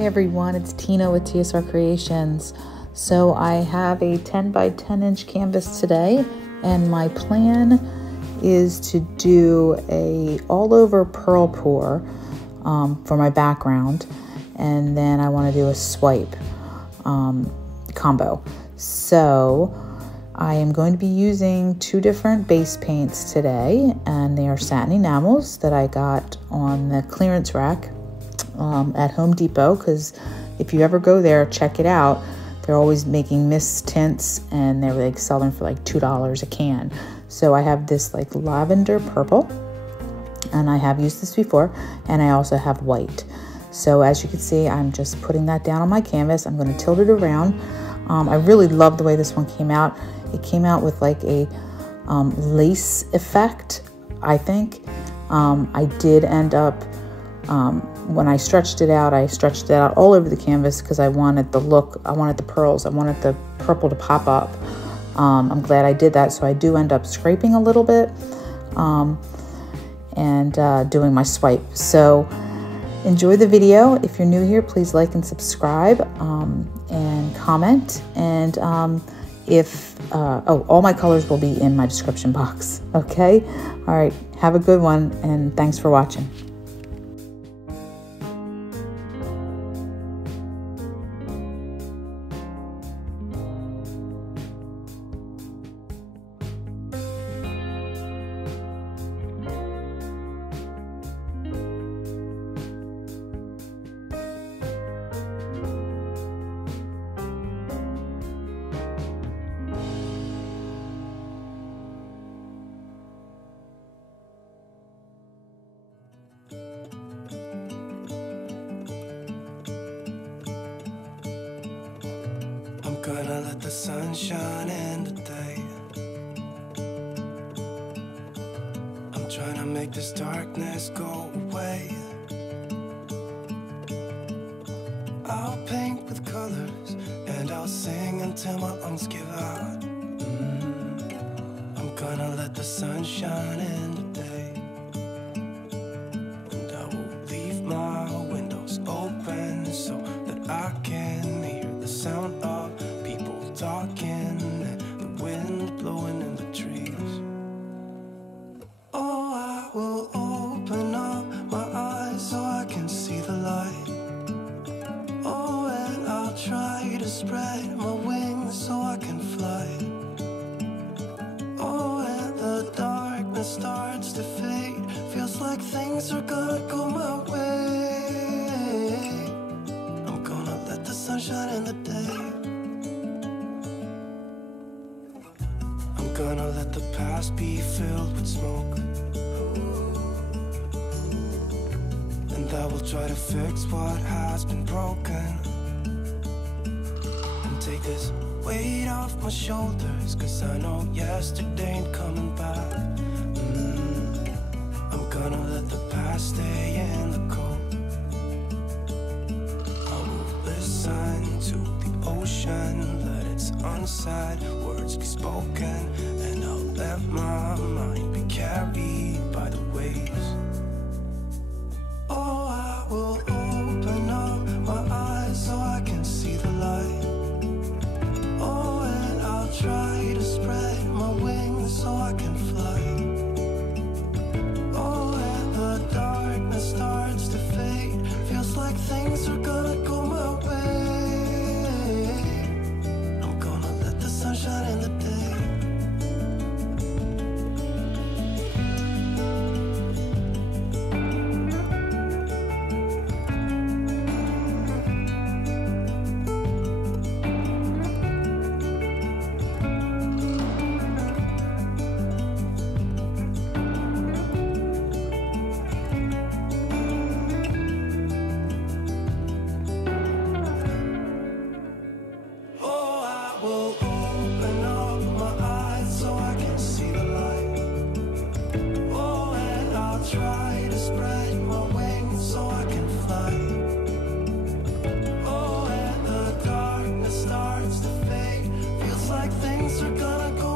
Hi everyone, it's Tina with TSR Creations. So I have a 10 by 10 inch canvas today, and my plan is to do a all over pearl pour for my background, and then I want to do a swipe combo. So I am going to be using two different base paints today, and they are satin enamels that I got on the clearance rack at Home Depot, because if you ever go there, check it out. They're always making mist tints, and they're like selling for like $2 a can. So I have this like lavender purple, and I have used this before, and I also have white. So as you can see, I'm just putting that down on my canvas. I'm going to tilt it around. I really love the way this one came out. It came out with like a lace effect, I think. I did end up, when I stretched it out all over the canvas because I wanted the look, I wanted the pearls, I wanted the purple to pop up. I'm glad I did that. So I do end up scraping a little bit and doing my swipe. So enjoy the video. If you're new here, please like and subscribe and comment. And all my colors will be in my description box. Okay? All right. Have a good one, and thanks for watching. Gonna let the sun shine in today. I'm trying to make this darkness go away. I'll paint with colors, and I'll sing until my lungs give out. I'm gonna let the sun shine in today, and I will leave my windows open so that I can hear the sound of talking and the wind blowing in the trees. Oh, I will open up my eyes so I can see the light. Oh, and I'll try to spread my wings so I can fly. Oh, and the darkness starts to fade. Feels like things are gonna go my way. I'm gonna let the sun shine in the day. Gonna let the past be filled with smoke, and I will try to fix what has been broken, and take this weight off my shoulders, cause I know yesterday ain't coming back. I'm gonna let the past stay in the cold. I will listen to the ocean, let its unsaid words be spoken, and I'll let my mind be carried by the waves. Oh, I will open up my eyes so I can see the light. Oh, and I'll try to spread my wings so I can fly. Oh, and the darkness starts to fade. Feels like things are gonna go my way. I'm gonna let the sun shine in the day. Things are gonna go